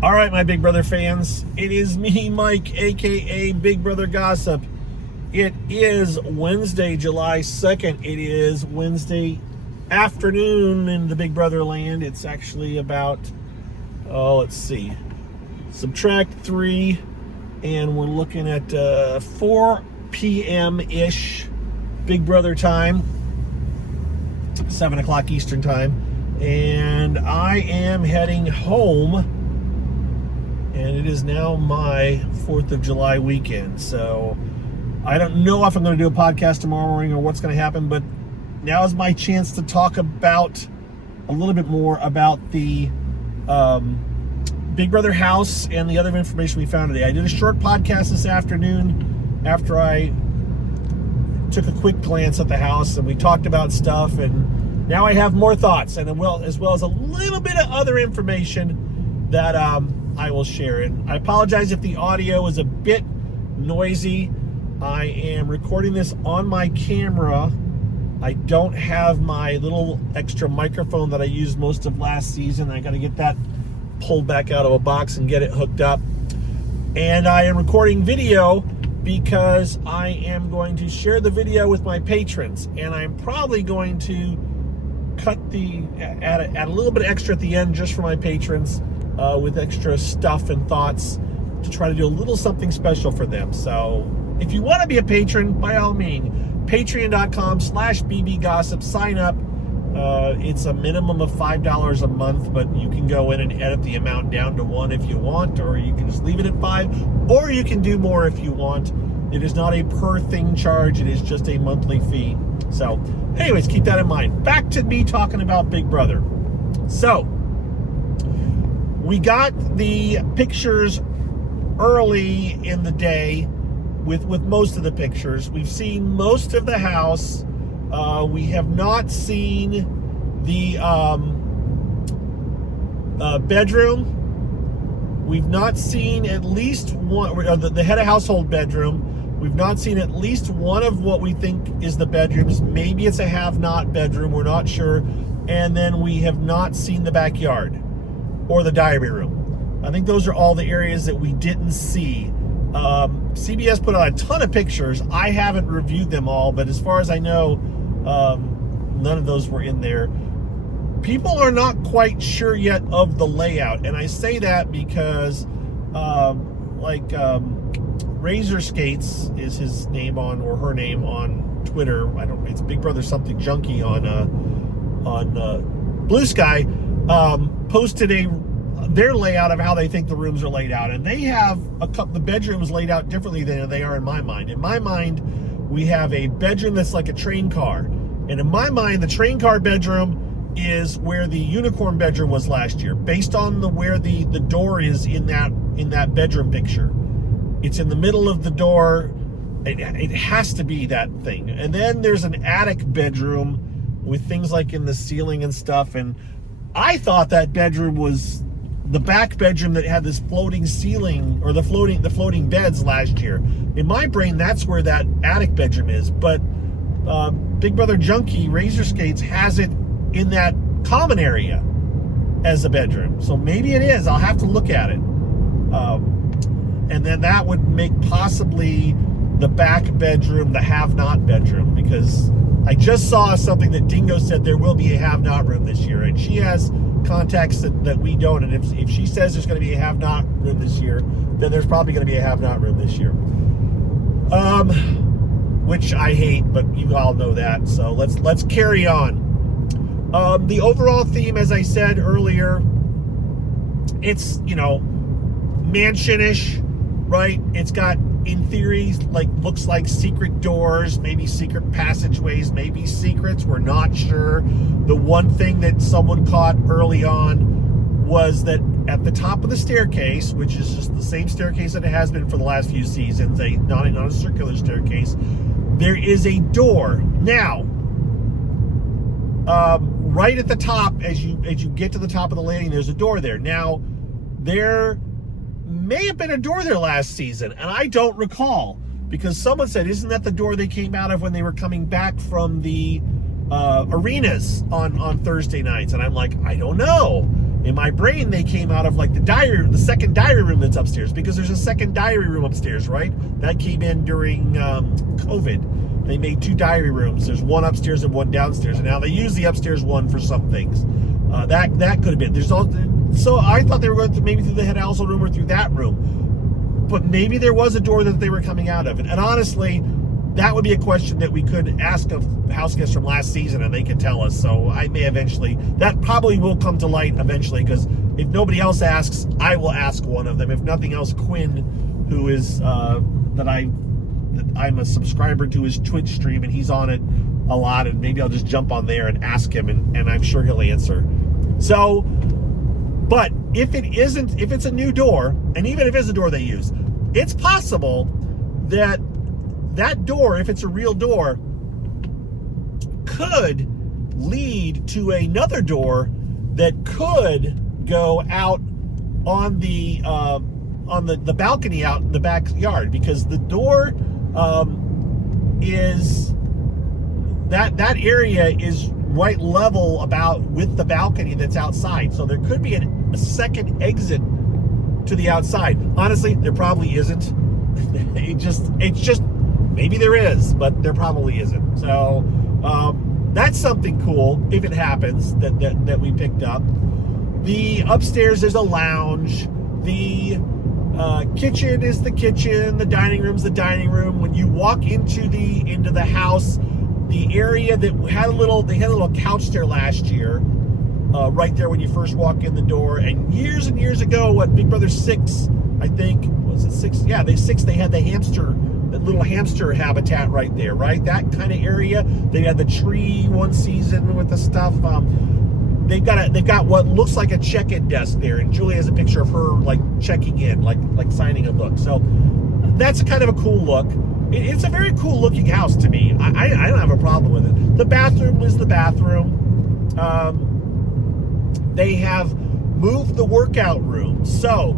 All right, my Big Brother fans, it is me, Mike, aka Big Brother Gossip. It is Wednesday, July 2nd. It is Wednesday afternoon in the Big Brother land. It's actually about, let's see, subtract 3, and we're looking at 4 p.m.-ish Big Brother time, 7 o'clock Eastern time, and I am heading home. And it is now my 4th of July weekend. So I don't know if I'm going to do a podcast tomorrow morning or what's going to happen, but now is my chance to talk about a little bit more about the Big Brother house and the other information we found today. I did a short podcast this afternoon after I took a quick glance at the house, and we talked about stuff, and now I have more thoughts, and as well as a little bit of other information that I will share it. I apologize if the audio is a bit noisy. I am recording this on my camera. I don't have my little extra microphone that I used most of last season. I got to get that pulled back out of a box and get it hooked up. And I am recording video because I am going to share the video with my patrons, and I'm probably going to add a little bit extra at the end just for my patrons. With extra stuff and thoughts to try to do a little something special for them. So if you want to be a patron, by all means, patreon.com/bbgossip, sign up. It's a minimum of $5 a month, but you can go in and edit the amount down to 1 if you want, or you can just leave it at 5, or you can do more if you want. It is not a per thing charge, it is just a monthly fee. So anyways, keep that in mind. Back to me talking about Big Brother. So we got the pictures early in the day with most of the pictures. We've seen most of the house. We have not seen the bedroom. We've not seen at least one, the head of household bedroom. We've not seen at least one of what we think is the bedrooms. Maybe it's a have-not bedroom. We're not sure. And then we have not seen the backyard or the diary room. I think those are all the areas that we didn't see. CBS put out a ton of pictures. I haven't reviewed them all, but as far as I know, none of those were in there. People are not quite sure yet of the layout, and I say that because Razor Skates is his name on, or her name on Twitter. It's Big Brother something junkie on Blue Sky. Posted their layout of how they think the rooms are laid out, and they have the bedrooms laid out differently than they are in my mind. In my mind, we have a bedroom that's like a train car, and in my mind, the train car bedroom is where the unicorn bedroom was last year, based on where the door is in that bedroom picture. It's in the middle of the door. It has to be that thing. And then there's an attic bedroom with things like in the ceiling and stuff, and I thought that bedroom was the back bedroom that had this floating ceiling, or the floating beds last year. In my brain, that's where that attic bedroom is. But Big Brother Junkie Razor Skates has it in that common area as a bedroom. So maybe it is. I'll have to look at it. And then that would make possibly the back bedroom the have-not bedroom, because I just saw something that Dingo said there will be a have-not room this year, and she has contacts that we don't, and if she says there's going to be a have-not room this year, then there's probably going to be a have-not room this year. Which I hate, but you all know that, so let's carry on. The overall theme, as I said earlier, it's, mansion-ish, right? It's got, in theory, looks like secret doors, maybe secret passageways, maybe secrets. We're not sure. The one thing that someone caught early on was that at the top of the staircase, which is just the same staircase that it has been for the last few seasons, not a circular staircase, there is a door. Now, right at the top, as you get to the top of the landing, there's a door there. Now, there may have been a door there last season, and I don't recall, because someone said, isn't that the door they came out of when they were coming back from the arenas on Thursday nights? And I'm like, I don't know. In my brain, they came out of like the second diary room that's upstairs, because there's a second diary room upstairs, right? That came in during COVID. They made 2 diary rooms. There's one upstairs and one downstairs, and now they use the upstairs one for some things. That could have been. So I thought they were going maybe through the head household room or through that room, but maybe there was a door that they were coming out of. And honestly, that would be a question that we could ask of house guests from last season, and they could tell us. So I may that probably will come to light eventually, because if nobody else asks, I will ask one of them. If nothing else, Quinn, who is that I'm a subscriber to his Twitch stream, and he's on it a lot, and maybe I'll just jump on there and ask him, and I'm sure he'll answer. So, but if it's a new door, and even if it's a door they use, it's possible that door, if it's a real door, could lead to another door that could go out on the balcony out in the backyard, because the door is that area is right level about with the balcony that's outside. So there could be a second exit to the outside. Honestly, there probably isn't. It's just maybe there is, but there probably isn't. So that's something cool if it happens that we picked up. The upstairs is a lounge. The kitchen is the kitchen. The dining room's the dining room. When you walk into the house, the area that had they had a little couch there last year, right there when you first walk in the door. And years ago, Big Brother 6, I think, was it 6? Yeah, they had that little hamster habitat right there, right? That kind of area. They had the tree one season with the stuff. They've got what looks like a check-in desk there, and Julie has a picture of her like checking in, like signing a book. So that's kind of a cool look. It's a very cool looking house to me. I don't have a problem with it. The bathroom is the bathroom. They have moved the workout room. So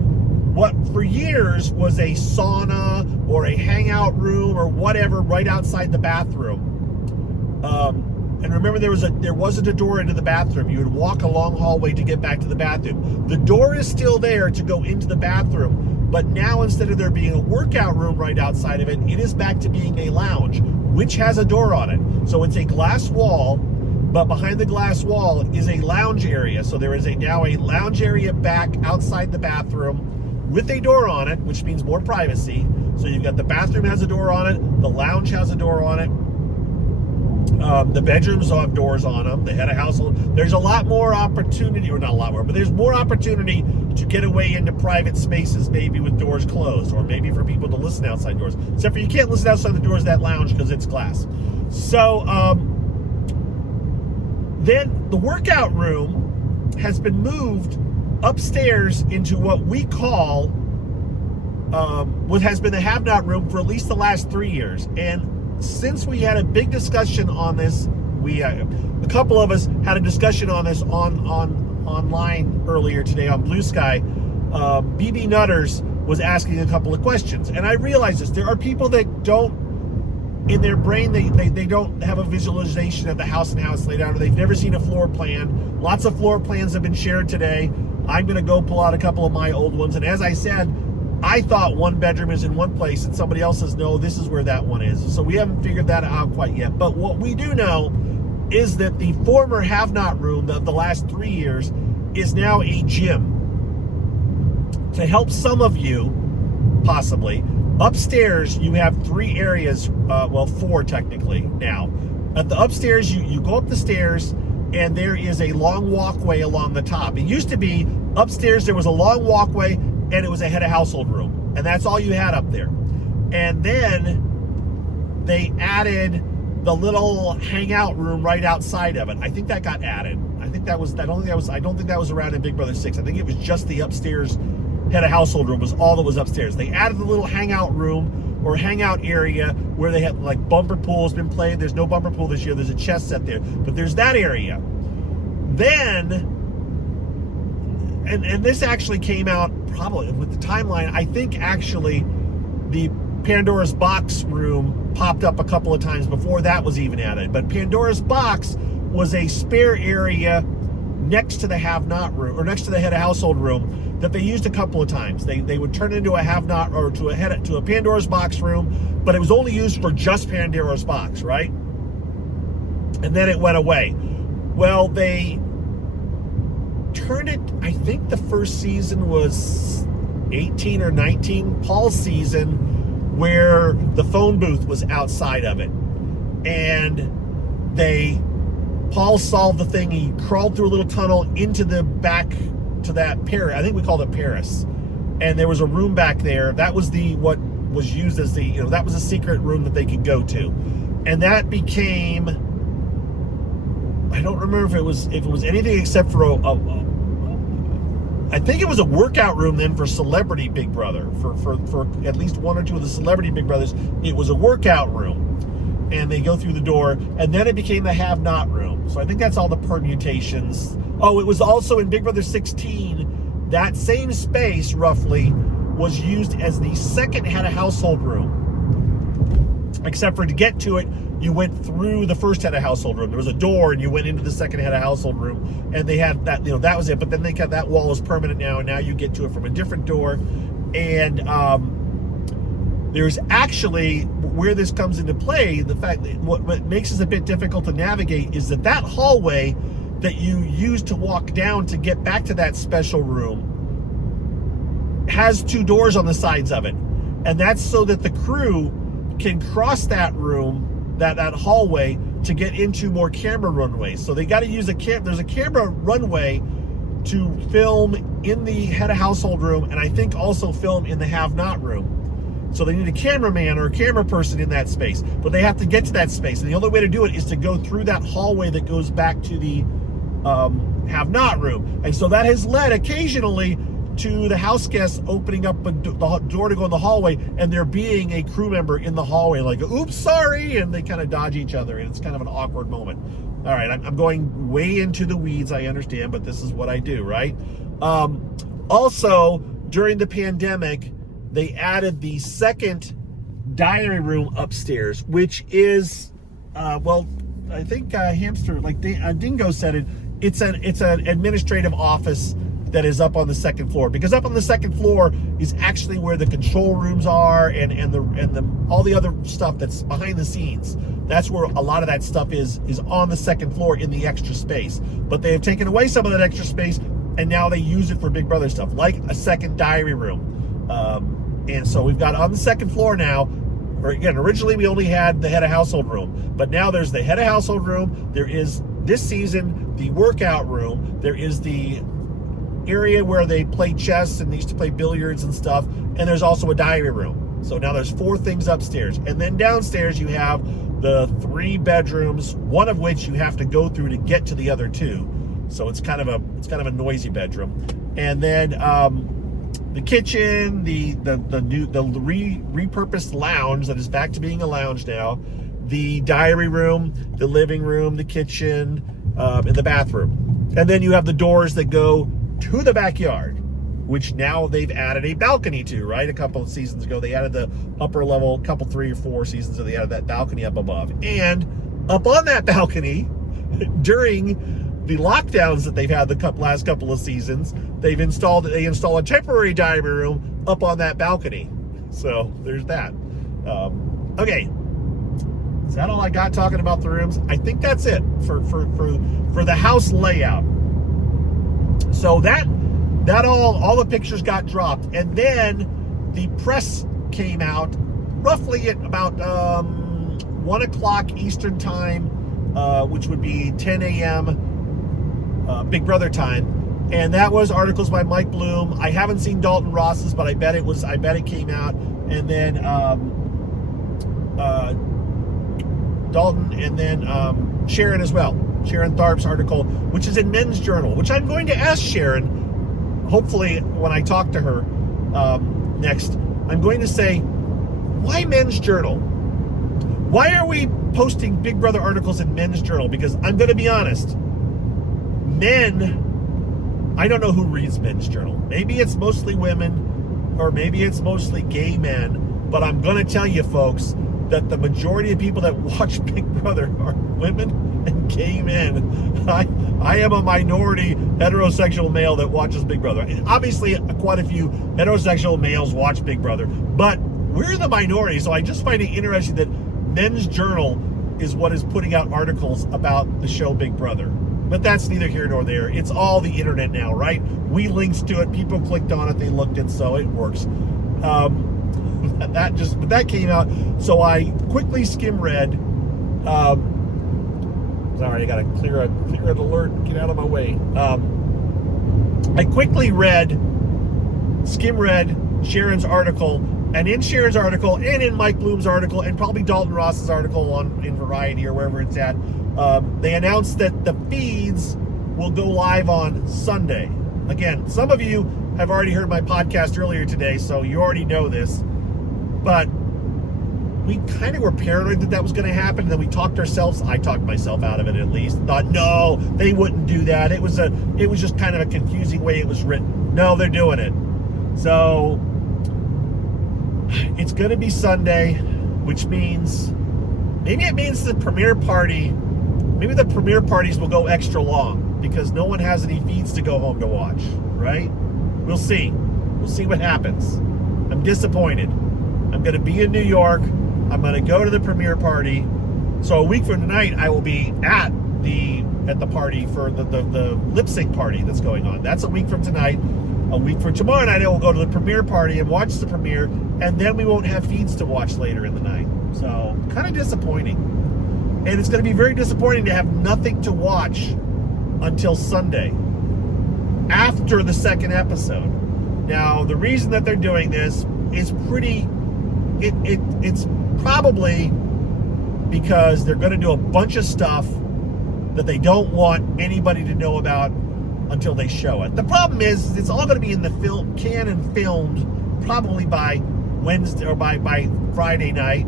what for years was a sauna or a hangout room or whatever right outside the bathroom. And remember, there wasn't a door into the bathroom. You would walk a long hallway to get back to the bathroom. The door is still there to go into the bathroom, but now instead of there being a workout room right outside of it, it is back to being a lounge, which has a door on it. So it's a glass wall, but behind the glass wall is a lounge area. So there is now a lounge area back outside the bathroom with a door on it, which means more privacy. So you've got the bathroom has a door on it, the lounge has a door on it. The bedrooms have doors on them. They had a household. There's a lot more opportunity, or not a lot more, but there's more opportunity to get away into private spaces, maybe with doors closed, or maybe for people to listen outside doors. Except for you can't listen outside the doors of that lounge because it's glass. So then the workout room has been moved upstairs into what we call what has been the have-not room for at least the last 3 years. And since we had a big discussion on this, a couple of us had a discussion on this online earlier today on Blue Sky. BB Nutters was asking a couple of questions, and I realized this. There are people that don't, in their brain, they don't have a visualization of the house and how it's laid out, or they've never seen a floor plan. Lots of floor plans have been shared today. I'm going to go pull out a couple of my old ones, and as I said, I thought one bedroom is in one place, and somebody else says, no, this is where that one is. So we haven't figured that out quite yet. But what we do know is that the former have-not room of the last 3 years is now a gym. To help some of you, possibly, upstairs you have 3 areas, 4 technically now. At the upstairs, you go up the stairs, and there is a long walkway along the top. It used to be upstairs there was a long walkway, and it was a head of household room, and that's all you had up there. And then they added the little hangout room right outside of it. I think that got added. I don't think that was around in Big Brother 6. I think it was just the upstairs head of household room was all that was upstairs. They added the little hangout room or hangout area where they had like bumper pools been played. There's no bumper pool this year. There's a chess set there, but there's that area. Then. And this actually came out probably with the timeline. I think actually the Pandora's Box room popped up a couple of times before that was even added. But Pandora's Box was a spare area next to the have-not room, or next to the head of household room, that they used a couple of times. They would turn it into a have-not, or to a Pandora's box room, but it was only used for just Pandora's box, right? And then it went away. Well, they turned it, I think the first season was 18 or 19, Paul's season, where the phone booth was outside of it. And Paul solved the thing. He crawled through a little tunnel into the back to that Paris. I think we called it Paris. And there was a room back there. That was what was used as that was a secret room that they could go to. And that became, I don't remember if it was anything except for I think it was a workout room then for Celebrity Big Brother. For at least one or two of the Celebrity Big Brothers, it was a workout room. And they go through the door, and then it became the have-not room. So I think that's all the permutations. Oh, it was also in Big Brother 16, that same space, roughly, was used as the second head of household room. Except for to get to it, you went through the first head of household room. There was a door, and you went into the second head of household room, and they had that, that was it. But then they got that wall is permanent now, and now you get to it from a different door. And there's actually, where this comes into play, the fact that what makes this a bit difficult to navigate is that hallway that you use to walk down to get back to that special room has two doors on the sides of it. And that's so that the crew can cross that room, that hallway, to get into more camera runways. So they got to use there's a camera runway to film in the head of household room, and I think also film in the have-not room. So they need a cameraman or a camera person in that space, but they have to get to that space. And the only way to do it is to go through that hallway that goes back to the have-not room. And so that has led occasionally to the house guests opening up the door to go in the hallway, and there being a crew member in the hallway, like, oops, sorry, and they kind of dodge each other, and it's kind of an awkward moment. All right, I'm going way into the weeds, I understand, but this is what I do, right? Also, during the pandemic, they added the second diary room upstairs, which is, I think Dingo said it. It's an administrative office that is up on the second floor, because up on the second floor is actually where the control rooms are and all the other stuff that's behind the scenes. That's where a lot of that stuff is on the second floor in the extra space. But they have taken away some of that extra space, and now they use it for Big Brother stuff, like a second diary room. And so we've got on the second floor now, or again, originally we only had the head of household room, but now there's the head of household room. There is, this season, the workout room. There is the area where they play chess and they used to play billiards and stuff. And there's also a diary room. So now there's 4 things upstairs. And then downstairs you have the 3 bedrooms, one of which you have to go through to get to the other 2. So it's kind of a noisy bedroom. And then the kitchen, the repurposed lounge that is back to being a lounge now, the diary room, the living room, the kitchen, and the bathroom. And then you have the doors that go to the backyard, which now they've added a balcony to, right? A couple of seasons ago, they added the upper level, 3 or 4 seasons ago, they added that balcony up above. And up on that balcony, during the lockdowns that they've had the last couple of seasons, they install a temporary diary room up on that balcony. So there's that. Okay, is that all I got talking about the rooms? I think that's it for the house layout. So that all the pictures got dropped, and then the press came out roughly at about 1 o'clock Eastern time, which would be 10 a.m. Big Brother time, and that was articles by Mike Bloom. I haven't seen Dalton Ross's, but I bet it came out. And then Dalton, and then Sharon as well. Sharon Tharp's article, which is in Men's Journal, which I'm going to ask Sharon, hopefully when I talk to her next. I'm going to say, why Men's Journal? Why are we posting Big Brother articles in Men's Journal? Because I'm going to be honest, men, I don't know who reads Men's Journal. Maybe it's mostly women, or maybe it's mostly gay men, but I'm going to tell you folks that the majority of people that watch Big Brother are women and came in. I am a minority heterosexual male that watches Big Brother. Obviously, quite a few heterosexual males watch Big Brother, but we're the minority, so I just find it interesting that Men's Journal is what is putting out articles about the show Big Brother. But that's neither here nor there. It's all the internet now, right? We linked to it. People clicked on it. They looked it, so it works. But that came out. So I quickly skim read. Sorry, I got to clear an alert. Get out of my way. I quickly skim read Sharon's article. And in Sharon's article, and in Mike Bloom's article, and probably Dalton Ross's article in Variety or wherever it's at, they announced that the feeds will go live on Sunday. Again, some of you have already heard my podcast earlier today, so you already know this. But we kind of were paranoid that was going to happen, and then we I talked myself out of it at least. Thought, no, they wouldn't do that. It was just kind of a confusing way it was written. No, they're doing it. So it's going to be Sunday, which means maybe the premiere parties will go extra long because no one has any feeds to go home to watch, right? We'll see. We'll see what happens. I'm disappointed. I'm going to be in New York. I'm going to go to the premiere party. So a week from tonight, I will be at the party for the lip sync party that's going on. That's a week from tonight. A week from tomorrow night, I will go to the premiere party and watch the premiere, and then we won't have feeds to watch later in the night. So, kind of disappointing. And it's going to be very disappointing to have nothing to watch until Sunday, after the second episode. Now, the reason that they're doing this is it's probably because they're going to do a bunch of stuff that they don't want anybody to know about until they show it. The problem is it's all going to be in the canon filmed probably by Wednesday or by Friday night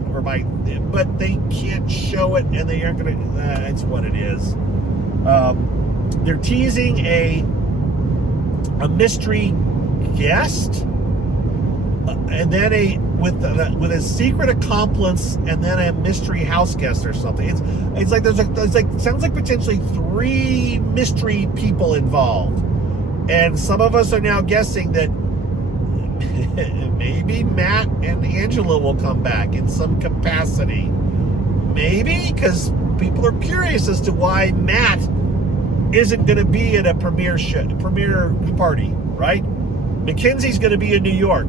but they can't show it, and they aren't going to. It's what it is. They're teasing a mystery guest, and then with a secret accomplice, and then a mystery house guest or something. It's like sounds like potentially 3 mystery people involved, and some of us are now guessing that maybe Matt and Angela will come back in some capacity. Maybe because people are curious as to why Matt isn't going to be at a premiere party, right? Mackenzie's going to be in New York.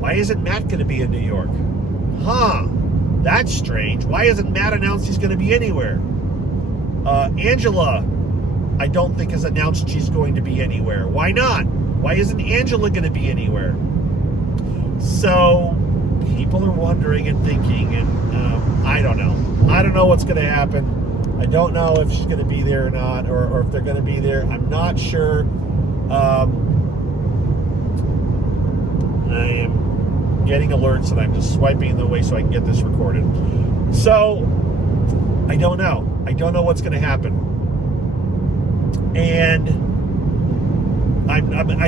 Why isn't Matt going to be in New York? That's strange. Why hasn't Matt announced he's going to be anywhere? Angela, I don't think has announced she's going to be anywhere. Why not? Why isn't Angela going to be anywhere? So people are wondering and thinking, and I don't know. I don't know what's going to happen. I don't know if she's going to be there or not, or if they're going to be there. I'm not sure. I am getting alerts, and I'm just swiping the way so I can get this recorded. So I don't know. I don't know what's going to happen, and I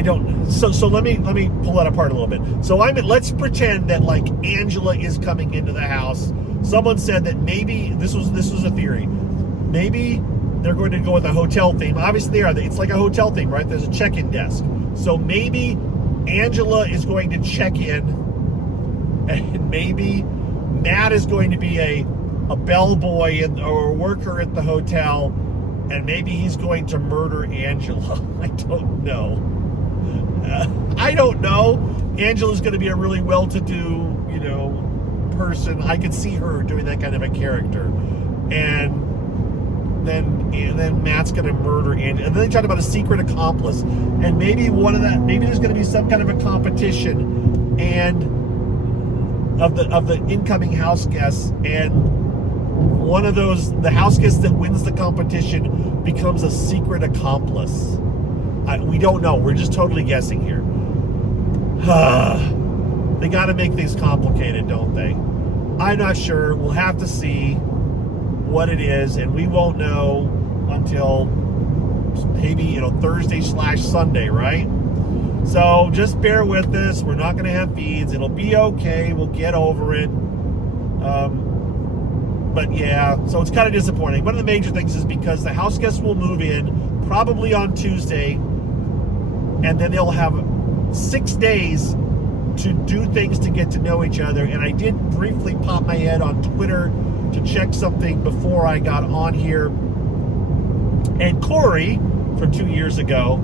don't. So let me pull that apart a little bit. So let's pretend that like Angela is coming into the house. Someone said that maybe this was a theory. Maybe they're going to go with a hotel theme. Obviously they are. It's like a hotel theme, right? There's a check-in desk. So maybe Angela is going to check in, and maybe Matt is going to be a bellboy or a worker at the hotel, and maybe he's going to murder Angela. I don't know. I don't know. Angela's going to be a really well-to-do, person. I could see her doing that kind of a character, and then Matt's going to murder Angela. And then they talked about a secret accomplice, and maybe there's going to be some kind of a competition, and of the incoming house guests, and one of the house guests that wins the competition becomes a secret accomplice. We don't know. We're just totally guessing here. They got to make things complicated, don't they? I'm not sure. We'll have to see what it is, and we won't know until maybe Thursday/Sunday, right? So just bear with us. We're not going to have feeds. It'll be okay. We'll get over it. But yeah, so it's kind of disappointing. One of the major things is because the house guests will move in probably on Tuesday, and then they'll have 6 days to do things to get to know each other. And I did briefly pop my head on Twitter to check something before I got on here. And Corey, from 2 years ago,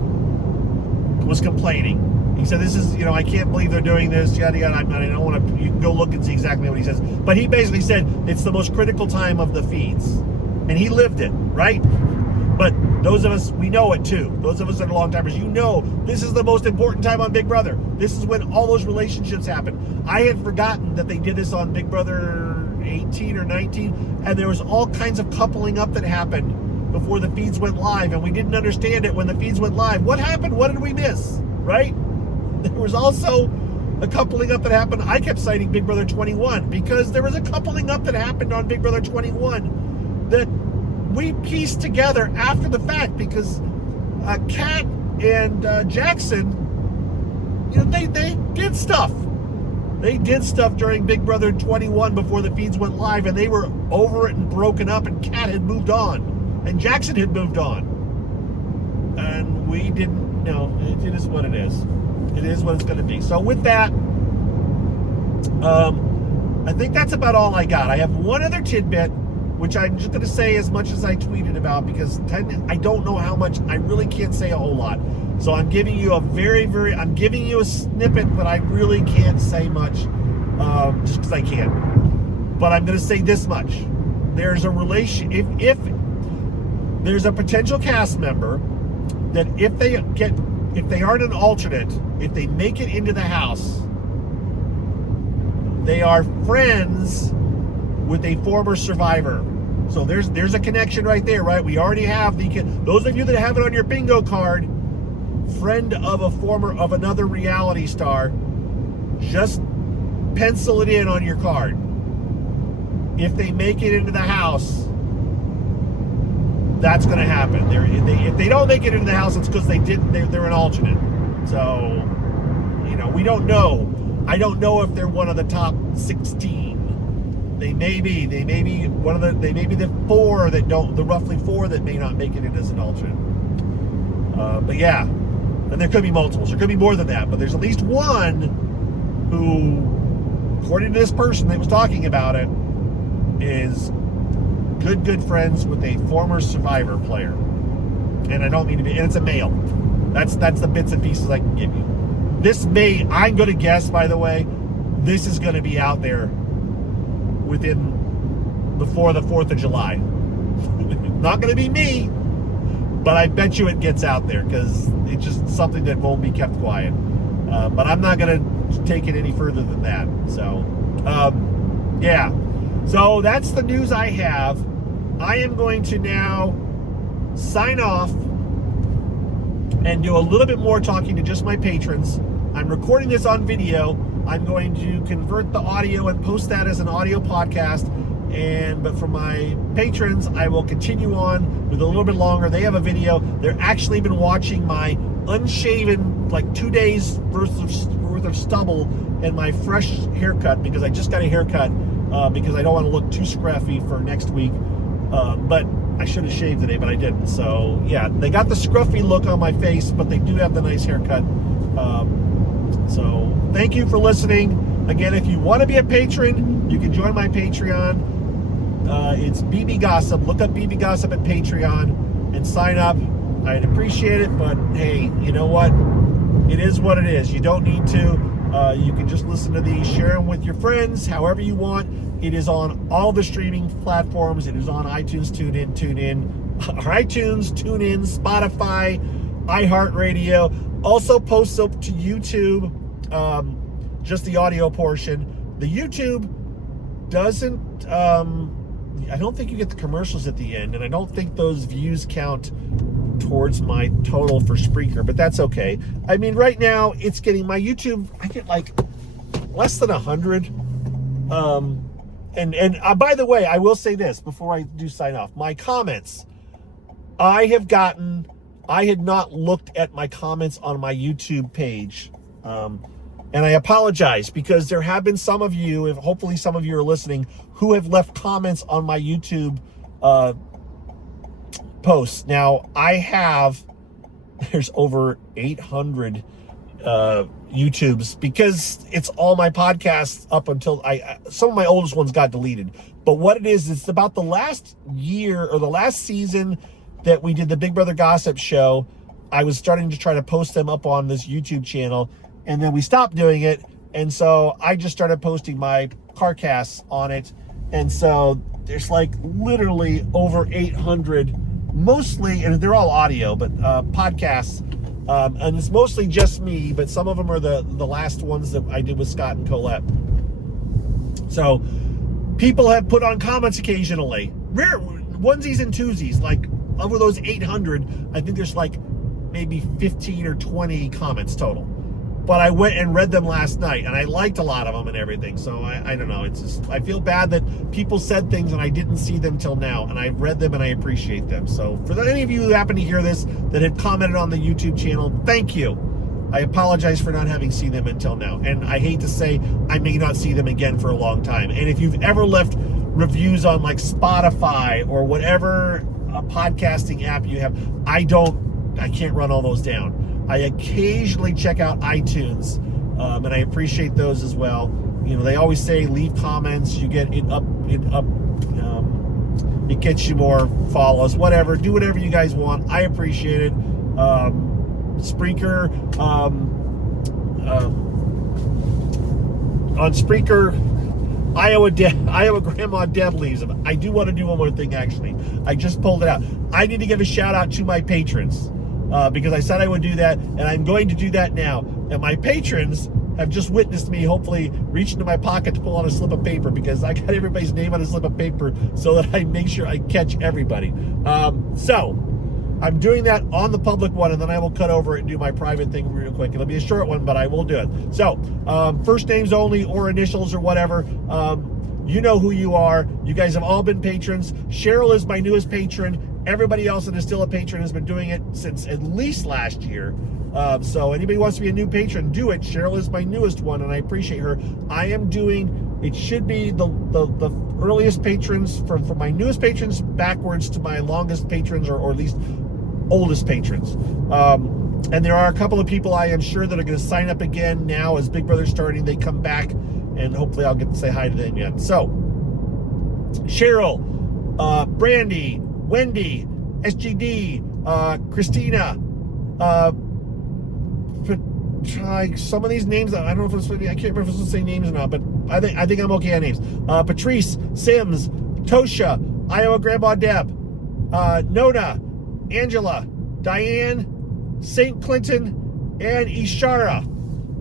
was complaining. He said, this is, I can't believe they're doing this, yada, yada. I don't want to, you can go look and see exactly what he says. But he basically said it's the most critical time of the feeds. And he lived it, right? But those of us, we know it too. Those of us that are long timers, this is the most important time on Big Brother. This is when all those relationships happen. I had forgotten that they did this on Big Brother 18 or 19, and there was all kinds of coupling up that happened before the feeds went live, and we didn't understand it when the feeds went live. What happened? What did we miss? Right? There was also a coupling up that happened. I kept citing Big Brother 21 because there was a coupling up that happened on Big Brother 21 that we pieced together after the fact, because Kat and Jackson, they did stuff. They did stuff during Big Brother 21 before the feeds went live, and they were over it and broken up, and Kat had moved on, and Jackson had moved on. And we didn't know. It is what it is. It is what it's going to be. So with that, I think that's about all I got. I have one other tidbit, which I'm just going to say as much as I tweeted about, because I don't know how much. I really can't say a whole lot. So I'm giving you I'm giving you a snippet, but I really can't say much, just because I can. But I'm going to say this much. There's a if there's a potential cast member that if they aren't an alternate, if they make it into the house, they are friends with a former survivor. So there's a connection right there, right? We already have those of you that have it on your bingo card, friend of another reality star, just pencil it in on your card. If they make it into the house, that's going to happen. If they don't make it into the house, it's because they're an alternate. So, we don't know. I don't know if they're one of the top 16. They may be the roughly four that may not make it in as an alternate. But yeah, and there could be multiples. There could be more than that, but there's at least one who, according to this person that was talking about it, is good friends with a former Survivor player. And I don't mean to be, and it's a male. That's the bits and pieces I can give you. I'm going to guess, by the way, this is going to be out there before the 4th of July. Not going to be me, but I bet you it gets out there, because it's just something that won't be kept quiet. But I'm not going to take it any further than that. So, yeah. So that's the news I have. I am going to now sign off and do a little bit more talking to just my patrons. I'm recording this on video. I'm going to convert the audio and post that as an audio podcast. But for my patrons, I will continue on with a little bit longer. They have a video. They're actually been watching my unshaven, 2 days worth of stubble and my fresh haircut, because I just got a haircut, because I don't want to look too scruffy for next week. But I should have shaved today, but I didn't. So yeah, they got the scruffy look on my face, but they do have the nice haircut. So thank you for listening. Again, if you want to be a patron, you can join my Patreon. It's BB Gossip. Look up BB Gossip at Patreon and sign up. I'd appreciate it, but hey, you know what? It is what it is. You don't need to. You can just listen to these, share them with your friends, however you want. It is on all the streaming platforms. It is on iTunes, TuneIn, Spotify, iHeartRadio. Also posts up to YouTube, just the audio portion. The YouTube doesn't, I don't think you get the commercials at the end, and I don't think those views count towards my total for Spreaker, but that's okay. I mean, right now, it's getting my YouTube, I get less than 100. And by the way, I will say this before I do sign off. My comments, I had not looked at my comments on my YouTube page. And And I apologize because there have been some of you, if hopefully some of you are listening, who have left comments on my YouTube posts. Now, there's over 800 YouTubes because it's all my podcasts up until some of my oldest ones got deleted. But what it is, it's about the last year or the last season that we did the Big Brother Gossip show. I was starting to try to post them up on this YouTube channel, and then we stopped doing it. And so I just started posting my CarCasts on it. And so there's like literally over 800, mostly, and they're all audio, but podcasts. And it's mostly just me, but some of them are the last ones that I did with Scott and Colette. So people have put on comments occasionally, rare onesies and twosies. Like over those 800, I think there's like maybe 15 or 20 comments total. But I went and read them last night, and I liked a lot of them and everything. So I don't know. It's just, I feel bad that people said things and I didn't see them till now, and I read them and I appreciate them. So for any of you who happen to hear this that have commented on the YouTube channel, thank you. I apologize for not having seen them until now. And I hate to say I may not see them again for a long time. And if you've ever left reviews on like Spotify or whatever podcasting app you have, I can't run all those down. I occasionally check out iTunes, and I appreciate those as well. You know, they always say leave comments, you get it gets you more follows, whatever. Do whatever you guys want. I appreciate it. Spreaker, on Spreaker, Iowa Grandma Deb leaves. I do want to do one more thing, actually. I just pulled it out. I need to give a shout out to my patrons. Because I said I would do that, and I'm going to do that now. And my patrons have just witnessed me hopefully reach into my pocket to pull out a slip of paper, because I got everybody's name on a slip of paper so that I make sure I catch everybody. So I'm doing that on the public one, and then I will cut over it and do my private thing real quick. It'll be a short one, but I will do it. So first names only or initials or whatever. You know who you are. You guys have all been patrons. Cheryl is my newest patron. Everybody else that is still a patron has been doing it since at least last year. So anybody wants to be a new patron, do it. Cheryl is my newest one, and I appreciate her. I am doing, it should be the earliest patrons, from my newest patrons backwards to my longest patrons, or at least oldest patrons. And there are a couple of people I am sure that are going to sign up again now as Big Brother's starting. They come back, and hopefully I'll get to say hi to them yet. So, Cheryl, Brandy, Wendy, SGD, Christina, try some of these names. I don't know if it's, I can't remember if it's the same names or not, but I think I'm okay on names. Patrice, Sims, Tosha, Iowa Grandma Deb, Nona, Angela, Diane, St. Clinton, and Ishara.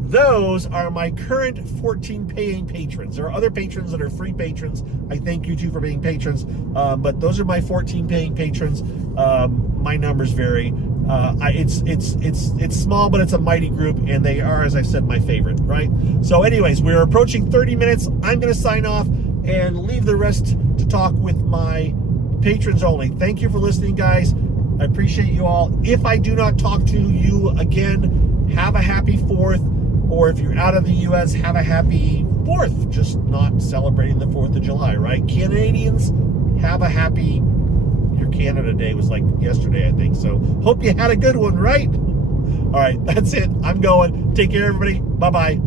Those are my current 14 paying patrons. There are other patrons that are free patrons. I thank you two for being patrons. But those are my 14 paying patrons. My numbers vary. It's small, but it's a mighty group, and they are, as I said, my favorite, right? So anyways, we're approaching 30 minutes. I'm going to sign off and leave the rest to talk with my patrons only. Thank you for listening, guys. I appreciate you all. If I do not talk to you again, have a happy 4th. Or if you're out of the U.S., have a happy 4th. Just not celebrating the 4th of July, right? Canadians, have a happy... Your Canada Day was like yesterday, I think. So hope you had a good one, right? All right, that's it. I'm going. Take care, everybody. Bye-bye.